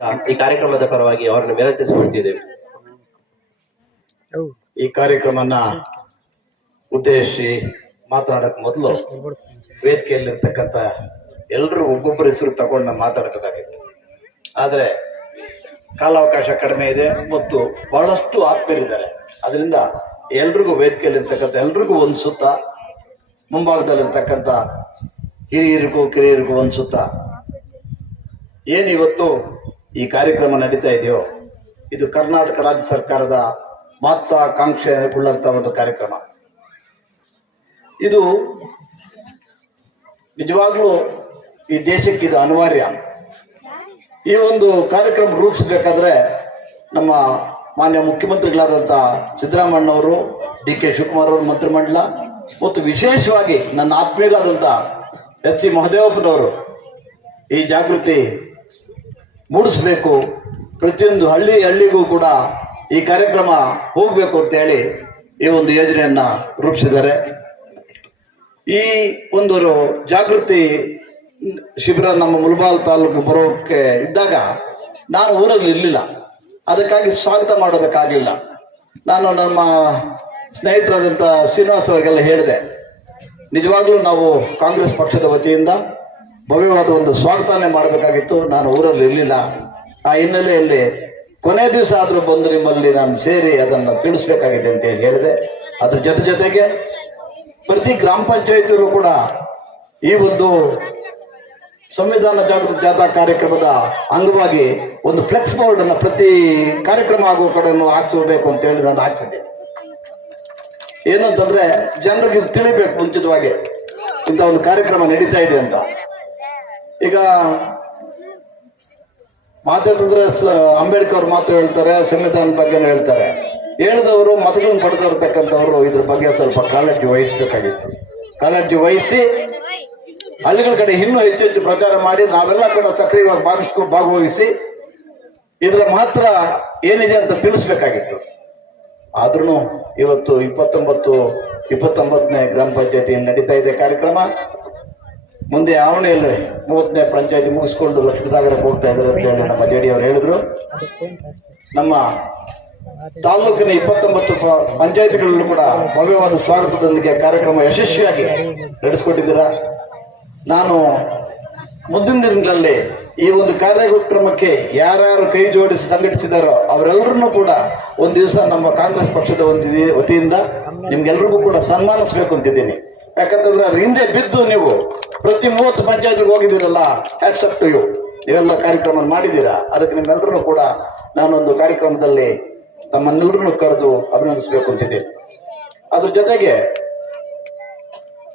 ಈ ಕಾರ್ಯಕ್ರಮದ ಪರವಾಗಿ ಅವರನ್ನು ವಿನಂತಿಸಿಕೊಳ್ತಿದ್ದೇವೆ. ಈ ಕಾರ್ಯಕ್ರಮನ ಉದ್ದೇಶಿ ಮಾತನಾಡಕ್ ಮೊದಲು ವೇದಿಕೆಯಲ್ಲಿರ್ತಕ್ಕಂಥ ಎಲ್ಲರೂ ಒಬ್ಬೊಬ್ಬರ ಹೆಸರು ತಗೊಂಡು ಮಾತಾಡಬೇಕಾಗಿತ್ತು. ಆದರೆ ಕಾಲಾವಕಾಶ ಕಡಿಮೆ ಇದೆ ಮತ್ತು ಬಹಳಷ್ಟು ಆತ್ಮೀಯರಿದ್ದಾರೆ ಅದರಿಂದ ಎಲ್ರಿಗೂ ವೇದಿಕೆಯಲ್ಲಿರ್ತಕ್ಕಂಥ ಎಲ್ರಿಗೂ ಒಂದು ಸುತ್ತ, ಮುಂಭಾಗದಲ್ಲಿರ್ತಕ್ಕಂಥ ಹಿರಿಯರಿಗೂ ಕಿರಿಯರಿಗೂ ಒಂದು ಸುತ್ತ. ಏನಿವತ್ತು ಈ ಕಾರ್ಯಕ್ರಮ ನಡೀತಾ ಇದೆಯೋ? ಇದು ಕರ್ನಾಟಕ ರಾಜ್ಯ ಸರ್ಕಾರದ ಮಹತ್ವಾಕಾಂಕ್ಷೆ ಉಳ್ಳಂತ ಒಂದು ಕಾರ್ಯಕ್ರಮ. ಇದು ನಿಜವಾಗ್ಲೂ ಈ ದೇಶಕ್ಕೆ ಇದು ಅನಿವಾರ್ಯ. ಈ ಒಂದು ಕಾರ್ಯಕ್ರಮ ರೂಪಿಸಬೇಕಾದ್ರೆ ನಮ್ಮ ಮಾನ್ಯ ಮುಖ್ಯಮಂತ್ರಿಗಳಾದಂಥ ಸಿದ್ದರಾಮಣ್ಣವರು ಡಿ ಕೆ ಶಿವಕುಮಾರ್ ಅವರು, ಮಂತ್ರಿಮಂಡಲ, ಮತ್ತು ವಿಶೇಷವಾಗಿ ನನ್ನ ಆತ್ಮೀಯರಾದಂಥ ಎಸ್ ಸಿ ಮಹದೇವಪ್ಪನವರು ಈ ಜಾಗೃತಿ ಮೂಡಿಸ್ಬೇಕು. ಪ್ರತಿಯೊಂದು ಹಳ್ಳಿ ಹಳ್ಳಿಗೂ ಕೂಡ ಈ ಕಾರ್ಯಕ್ರಮ ಹೋಗಬೇಕು ಅಂತೇಳಿ ಈ ಒಂದು ಯೋಜನೆಯನ್ನು ರೂಪಿಸಿದ್ದಾರೆ. ಈ ಒಂದು ಜಾಗೃತಿ ಶಿಬಿರ ನಮ್ಮ ಮುಲ್ಬಾಲ್ ತಾಲೂಕು ಬರೋಕ್ಕೆ ಇದ್ದಾಗ ನಾನು ಊರಲ್ಲಿ ಇರಲಿಲ್ಲ. ಅದಕ್ಕಾಗಿ ಸ್ವಾಗತ ಮಾಡೋದಕ್ಕಾಗಲಿಲ್ಲ. ನಾನು ನಮ್ಮ ಸ್ನೇಹಿತರಾದಂಥ ಶ್ರೀನಿವಾಸ್ ಅವರಿಗೆಲ್ಲ ಹೇಳಿದೆ, ನಿಜವಾಗ್ಲೂ ನಾವು ಕಾಂಗ್ರೆಸ್ ಪಕ್ಷದ ವತಿಯಿಂದ ಭವ್ಯವಾದ ಒಂದು ಸ್ವಾಗತನೇ ಮಾಡಬೇಕಾಗಿತ್ತು. ನಾನು ಊರಲ್ಲಿ ಇರಲಿಲ್ಲ. ಆ ಹಿನ್ನೆಲೆಯಲ್ಲಿ ಕೊನೆ ದಿವಸ ಆದರೂ ಬಂದು ನಿಮ್ಮಲ್ಲಿ ನಾನು ಸೇರಿ ಅದನ್ನು ತಿಳಿಸ್ಬೇಕಾಗಿದೆ ಅಂತ ಹೇಳಿ ಹೇಳಿದೆ. ಅದ್ರ ಜೊತೆ ಜೊತೆಗೆ ಪ್ರತಿ ಗ್ರಾಮ ಪಂಚಾಯತಿಯಲ್ಲೂ ಕೂಡ ಈ ಒಂದು ಸಂವಿಧಾನ ಜಾಗೃತಿ ಜಾಥಾ ಕಾರ್ಯಕ್ರಮದ ಅಂಗವಾಗಿ ಒಂದು ಫ್ಲೆಕ್ಸ್ ಬೋರ್ಡ್ ಅನ್ನು ಪ್ರತಿ ಕಾರ್ಯಕ್ರಮ ಆಗುವ ಕಡೆಯನ್ನು ಹಾಕ್ಸಬೇಕು ಅಂತ ಹೇಳಿ ನಾನು ಹಾಕ್ಸಿದ್ದೆ ಏನು ಅಂತಂದ್ರೆ ಜನರಿಗೆ ತಿಳಿಬೇಕು ಮುಂಚಿತವಾಗಿ ಇಂಥ ಒಂದು ಕಾರ್ಯಕ್ರಮ ನಡೀತಾ ಇದೆ ಅಂತ. ಈಗ ಮಾತಾಡಿದ್ರೆ ಅಂಬೇಡ್ಕರ್ ಮಾತು ಹೇಳ್ತಾರೆ, ಸಂವಿಧಾನದ ಬಗ್ಗೆನೂ ಹೇಳ್ತಾರೆ. ಹೇಳಿದವರು ಮತಗಳನ್ನು ಪಡೆದಿರ್ತಕ್ಕಂಥವ್ರು ಇದ್ರ ಬಗ್ಗೆ ಸ್ವಲ್ಪ ಕಾಳಜಿ ವಹಿಸ್ಬೇಕಾಗಿತ್ತು. ಕಾಳಜಿ ವಹಿಸಿ ಹಳ್ಳಿಗಳ ಕಡೆ ಇನ್ನೂ ಹೆಚ್ಚು ಹೆಚ್ಚು ಪ್ರಚಾರ ಮಾಡಿ ನಾವೆಲ್ಲ ಕೂಡ ಸಕ್ರಿಯವಾಗಿ ಭಾಗಿಸ್ಕೊ ಭಾಗವಹಿಸಿ ಇದರ ಮಾತ್ರ ಏನಿದೆ ಅಂತ ತಿಳಿಸ್ಬೇಕಾಗಿತ್ತು. ಆದ್ರೂ ಇವತ್ತು ಇಪ್ಪತ್ತೊಂಬತ್ತು, ಇಪ್ಪತ್ತೊಂಬತ್ತನೇ ಗ್ರಾಮ ಪಂಚಾಯತಿ ನಡೀತಾ ಇದೆ ಕಾರ್ಯಕ್ರಮ. ಮುಂದೆ ಆವಣೆಯಲ್ಲಿ ಮೂವತ್ತನೇ ಪಂಚಾಯತಿ ಮುಗಿಸ್ಕೊಂಡು ಲಕ್ಷ್ಮೀಸಾಗರಕ್ಕೆ ಹೋಗ್ತಾ ಇದ್ದಾರೆ ಅಂತ ಹೇಳಿ ನಮ್ಮ ಜೆಡಿ ಅವರು ಹೇಳಿದ್ರು. ನಮ್ಮ ತಾಲೂಕಿನ ಇಪ್ಪತ್ತೊಂಬತ್ತು ಪಂಚಾಯತಿಗಳಲ್ಲೂ ಕೂಡ ಭವ್ಯವಾದ ಸ್ವಾಗತದೊಂದಿಗೆ ಕಾರ್ಯಕ್ರಮ ಯಶಸ್ವಿಯಾಗಿ ನಡೆಸಿಕೊಟ್ಟಿದ್ದೀರಾ. ನಾನು ಮುಂದಿನ ದಿನಗಳಲ್ಲಿ ಈ ಒಂದು ಕಾರ್ಯಕ್ರಮಕ್ಕೆ ಯಾರ್ಯಾರು ಕೈ ಜೋಡಿಸಿ ಸಂಘಟಿಸಿದಾರೋ ಅವರೆಲ್ಲರನ್ನೂ ಕೂಡ ಒಂದು ದಿವಸ ನಮ್ಮ ಕಾಂಗ್ರೆಸ್ ಪಕ್ಷದ ಒಂದು ವತಿಯಿಂದ ನಿಮ್ಗೆಲ್ರಿಗೂ ಕೂಡ ಸನ್ಮಾನಿಸ್ಬೇಕು ಅಂತಿದ್ದೀನಿ. ಯಾಕಂತಂದ್ರೆ ಅದ್ರ ಹಿಂದೆ ಬಿದ್ದು ನೀವು ಪ್ರತಿ ಮೂವತ್ತು ಪಂಚಾಯತ್ಗೆ ಹೋಗಿದ್ದೀರಲ್ಲ ಆಕ್ಸೆಪ್ಟ್ ಯು ಇದೆಲ್ಲ ಕಾರ್ಯಕ್ರಮ ಮಾಡಿದ್ದೀರಾ? ಅದಕ್ಕೆ ನಿಮ್ಮೆಲ್ಲರೂ ಕೂಡ ನಾನೊಂದು ಕಾರ್ಯಕ್ರಮದಲ್ಲಿ ತಮ್ಮನ್ನೆಲ್ಲರನ್ನು ಕರೆದು ಅಭಿನಂದಿಸಬೇಕು ಅಂತಿದ್ದೀನಿ. ಅದ್ರ ಜೊತೆಗೆ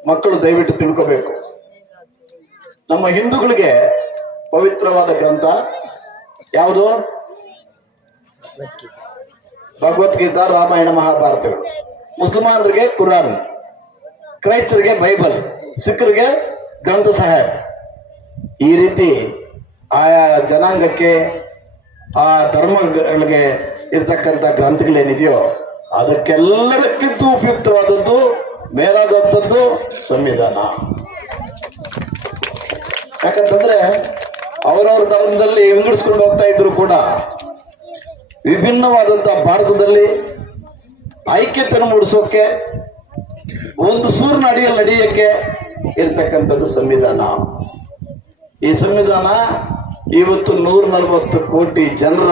ಮಕ್ಕಳು ದಯವಿಟ್ಟು ತಿಳ್ಕೋಬೇಕು. ನಮ್ಮ ಹಿಂದೂಗಳಿಗೆ ಪವಿತ್ರವಾದ ಗ್ರಂಥ, ಯಾವುದು? ಭಗವದ್ಗೀತಾ, ರಾಮಾಯಣ, ಮಹಾಭಾರತಗಳು. ಮುಸಲ್ಮಾನರಿಗೆ ಕುರಾನ್, ಕ್ರೈಸ್ತರಿಗೆ ಬೈಬಲ್ ಸಿಖ್ರಿಗೆ ಗ್ರಂಥ ಸಾಹೇಬ್, ಈ ರೀತಿ ಆಯಾ ಜನಾಂಗಕ್ಕೆ ಆ ಧರ್ಮಗಳಿಗೆ ಇರ್ತಕ್ಕಂಥ ಗ್ರಂಥಗಳೇನಿದೆಯೋ ಅದಕ್ಕೆಲ್ಲದಕ್ಕಿಂತ ಉಪಯುಕ್ತವಾದದ್ದು ಮೇಲಾದಂಥದ್ದು ಸಂವಿಧಾನ. ಯಾಕಂತಂದ್ರೆ ಅವರವರ ಧರ್ಮದಲ್ಲಿ ವಿಂಗಡಿಸ್ಕೊಂಡು ಹೋಗ್ತಾ ಇದ್ರು ಕೂಡ ವಿಭಿನ್ನವಾದಂಥ ಭಾರತದಲ್ಲಿ ಐಕ್ಯತೆಯನ್ನು ಮೂಡಿಸೋಕೆ, ಒಂದು ಸೂರ್ಯನ ಅಡಿಯಲ್ಲಿ ನಡೆಯಕ್ಕೆ ಇರ್ತಕ್ಕಂಥದ್ದು ಸಂವಿಧಾನ. ಈ ಸಂವಿಧಾನ ಇವತ್ತು ನೂರ ನಲವತ್ತು ಕೋಟಿ ಜನರ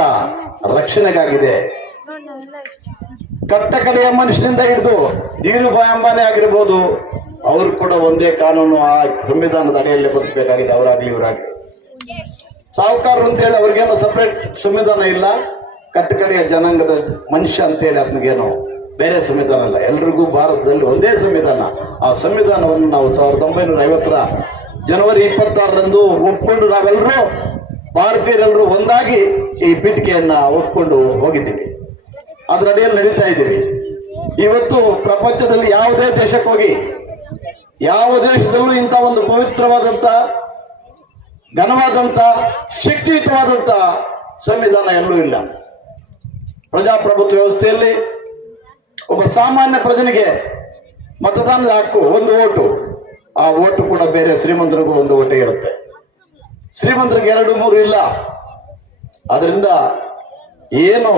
ರಕ್ಷಣೆಗಾಗಿದೆ. ಕಟ್ಟ ಕಡೆಯ ಮನುಷ್ಯನಿಂದ ಹಿಡಿದು ಧೀರುಭಾಯ್ ಅಂಬಾನಿ ಆಗಿರ್ಬೋದು, ಅವರು ಕೂಡ ಒಂದೇ ಕಾನೂನು ಆ ಸಂವಿಧಾನದ ಅಡಿಯಲ್ಲಿ ಬದುಕಬೇಕಾಗಿದೆ, ಅವರಾಗ್ಲಿ ಇವರಾಗ್ಲಿ. ಸಾಹುಕಾರರು ಅಂತೇಳಿ ಅವ್ರಿಗೇನೋ ಸಪ್ರೇಟ್ ಸಂವಿಧಾನ ಇಲ್ಲ? ಕಟ್ಟ ಕಡೆಯ ಜನಾಂಗದ ಮನುಷ್ಯ ಅಂತೇಳಿ ಅದನ್ನೇನು ಬೇರೆ ಸಂವಿಧಾನ ಅಲ್ಲ. ಎಲ್ರಿಗೂ ಭಾರತದಲ್ಲಿ ಒಂದೇ ಸಂವಿಧಾನ. ಆ ಸಂವಿಧಾನವನ್ನು ನಾವು ಸಾವಿರದ ಒಂಬೈನೂರ ಐವತ್ತರ ಜನವರಿ ಇಪ್ಪತ್ತಾರರಂದು ಒಪ್ಕೊಂಡು ನಾವೆಲ್ಲರೂ ಭಾರತೀಯರೆಲ್ಲರೂ ಒಂದಾಗಿ ಈ ಪೀಠಿಕೆಯನ್ನ ಒಪ್ಕೊಂಡು ಹೋಗಿದ್ದೀವಿ. ಅದರ ಅಡಿಯಲ್ಲಿ ನಡೀತಾ ಇದ್ದೀವಿ. ಇವತ್ತು ಪ್ರಪಂಚದಲ್ಲಿ ಯಾವುದೇ ದೇಶಕ್ಕೆ ಹೋಗಿ ಯಾವ ದೇಶದಲ್ಲೂ ಇಂಥ ಒಂದು ಪವಿತ್ರವಾದಂಥ, ಘನವಾದಂಥ, ಶಕ್ತಿಯುತವಾದಂಥ ಸಂವಿಧಾನ ಎಲ್ಲೂ ಇಲ್ಲ. ಪ್ರಜಾಪ್ರಭುತ್ವ ವ್ಯವಸ್ಥೆಯಲ್ಲಿ ಒಬ್ಬ ಸಾಮಾನ್ಯ ಪ್ರಜನಿಗೆ ಮತದಾನದ ಹಕ್ಕು, ಒಂದು ಓಟು. ಆ ಓಟು ಕೂಡ ಬೇರೆ ಶ್ರೀಮಂತರಿಗೂ ಒಂದು ಓಟು ಇರುತ್ತೆ. ಶ್ರೀಮಂತರಿಗೆ ಎರಡು, ಮೂರು ಇಲ್ಲ. ಅದರಿಂದ ಏನು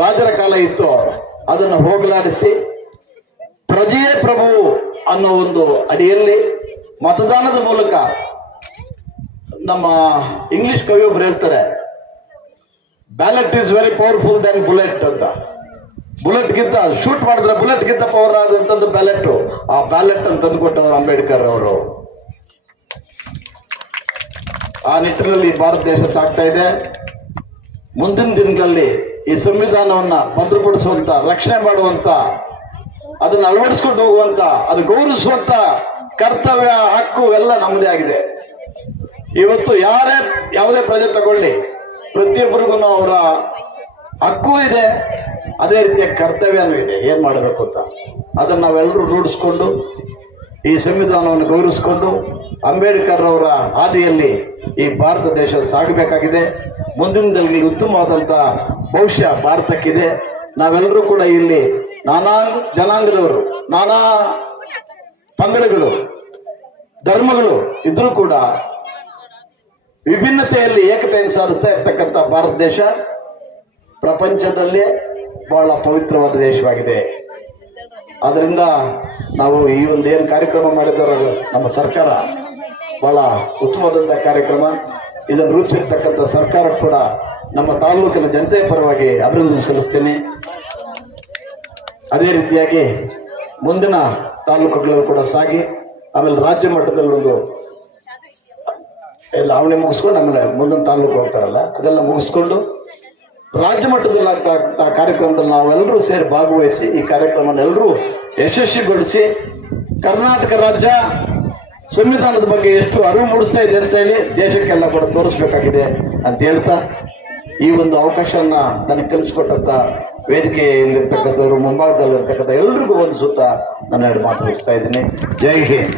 ರಾಜರ ಕಾಲ ಇತ್ತು ಅದನ್ನು ಹೋಗಲಾಡಿಸಿ, ಪ್ರಜೆಯೇ ಪ್ರಭು ಅನ್ನೋ ಒಂದು ಅಡಿಯಲ್ಲಿ ಮತದಾನದ ಮೂಲಕ ನಮ್ಮ ಇಂಗ್ಲಿಷ್ ಕವಿಯೊಬ್ರು ಹೇಳ್ತಾರೆ ballot is very powerful then bullet ಅಂತ. ಬುಲೆಟ್ ಗಿಂತ ಶೂಟ್ ಮಾಡಿದ್ರೆ ಬುಲೆಟ್ ಗಿಂತ ಪವರ್ ಆದಂತದ್ದು ಬ್ಯಾಲೆಟ್ ಆ ಬ್ಯಾಲೆಟ್ ಅಂತ ತಂದುಕೊಟ್ಟವರು ಅಂಬೇಡ್ಕರ್ ಅವರು ಆ ನಿಟ್ಟಿನಲ್ಲಿ ಭಾರತ ದೇಶ ಸಾಗ್ತಾ ಇದೆ. ಮುಂದಿನ ದಿನಗಳಲ್ಲಿ ಈ ಸಂವಿಧಾನವನ್ನ ಭದ್ರಪಡಿಸುವಂತ, ರಕ್ಷಣೆ ಮಾಡುವಂತ, ಅದನ್ನ ಅಳವಡಿಸ್ಕೊಂಡು ಹೋಗುವಂತ, ಅದು ಗೌರವಿಸುವಂತ ಕರ್ತವ್ಯ, ಹಕ್ಕು ಎಲ್ಲ ನಮ್ಮದೇ ಆಗಿದೆ. ಇವತ್ತು ಯಾರೇ ಯಾವುದೇ ಪ್ರಜೆ ತಗೊಳ್ಳಿ, ಪ್ರತಿಯೊಬ್ಬರಿಗೂ ಅವರ ಹಕ್ಕು ಇದೆ. ಅದೇ ರೀತಿಯ ಕರ್ತವ್ಯ ಇದೆ. ಏನು ಮಾಡಬೇಕು ಅಂತ? ಅದನ್ನು ನಾವೆಲ್ಲರೂ ರೂಢಿಸ್ಕೊಂಡು, ಈ ಸಂವಿಧಾನವನ್ನು ಗೌರವಿಸಿಕೊಂಡು ಅಂಬೇಡ್ಕರ್ ಅವರ ಹಾದಿಯಲ್ಲಿ ಈ ಭಾರತ ದೇಶ ಸಾಗಬೇಕಾಗಿದೆ. ಮುಂದಿನ ದಿನಗಳಲ್ಲಿ ಉತ್ತಮವಾದಂಥ ಭವಿಷ್ಯ ಭಾರತಕ್ಕಿದೆ. ನಾವೆಲ್ಲರೂ ಕೂಡ ಇಲ್ಲಿ ನಾನಾ ಜನಾಂಗದವರು, ನಾನಾ ಪಂಗಡಗಳು, ಧರ್ಮಗಳು ಇದ್ರೂ ಕೂಡ ವಿಭಿನ್ನತೆಯಲ್ಲಿ ಏಕತೆಯನ್ನು ಸಾಧಿಸ್ತಾ ಇರ್ತಕ್ಕಂಥ ಭಾರತ ದೇಶ ಪ್ರಪಂಚದಲ್ಲೇ ಬಹಳ ಪವಿತ್ರವಾದ ದೇಶವಾಗಿದೆ. ಆದ್ರಿಂದ ನಾವು ಈ ಒಂದು ಏನು ಕಾರ್ಯಕ್ರಮ ಮಾಡಿದವರು ನಮ್ಮ ಸರ್ಕಾರ ಬಹಳ ಉತ್ತಮವಾದಂಥ ಕಾರ್ಯಕ್ರಮ. ಇದನ್ನು ರೂಪಿಸಿರ್ತಕ್ಕಂಥ ಸರ್ಕಾರ ಕೂಡ ನಮ್ಮ ತಾಲೂಕಿನ ಜನತೆಯ ಪರವಾಗಿ ಅಭಿನಂದನೆ ಸಲ್ಲಿಸ್ತೇನೆ. ಅದೇ ರೀತಿಯಾಗಿ ಮುಂದಿನ ತಾಲೂಕುಗಳಲ್ಲೂ ಕೂಡ ಸಾಗಿ, ಆಮೇಲೆ ರಾಜ್ಯ ಮಟ್ಟದಲ್ಲಿ ಒಂದು ಎಲ್ಲ ಮುಗಿಸ್ಕೊಂಡು ಆಮೇಲೆ ಮುಂದಿನ ತಾಲೂಕು ಹೋಗ್ತಾರಲ್ಲ, ಅದೆಲ್ಲ ಮುಗಿಸ್ಕೊಂಡು ರಾಜ್ಯ ಮಟ್ಟದಲ್ಲಿ ಕಾರ್ಯಕ್ರಮದಲ್ಲಿ ನಾವೆಲ್ಲರೂ ಸೇರಿ ಭಾಗವಹಿಸಿ ಈ ಕಾರ್ಯಕ್ರಮವನ್ನು ಎಲ್ಲರೂ ಯಶಸ್ವಿಗೊಳಿಸಿ ಕರ್ನಾಟಕ ರಾಜ್ಯ ಸಂವಿಧಾನದ ಬಗ್ಗೆ ಎಷ್ಟು ಅರಿವು ಮೂಡಿಸ್ತಾ ಇದೆ ಅಂತ ಹೇಳಿ ದೇಶಕ್ಕೆಲ್ಲ ಕೂಡ ತೋರಿಸ್ಬೇಕಾಗಿದೆ ಅಂತ ಹೇಳ್ತಾ ಈ ಒಂದು ಅವಕಾಶನ ನನಗೆ ಕಲಿಸ್ಕೊಟ್ಟಂಥ ವೇದಿಕೆಯಲ್ಲಿರ್ತಕ್ಕಂಥವ್ರು, ಮುಂಭಾಗದಲ್ಲಿರ್ತಕ್ಕಂಥ ಎಲ್ರಿಗೂ ಒಂದು ಸುತ್ತ ನನ್ನ ಎರಡು ಮಾತು ಮುಗಿಸ್ತಾ ಇದ್ದೀನಿ. ಜೈ ಹಿಂದ್.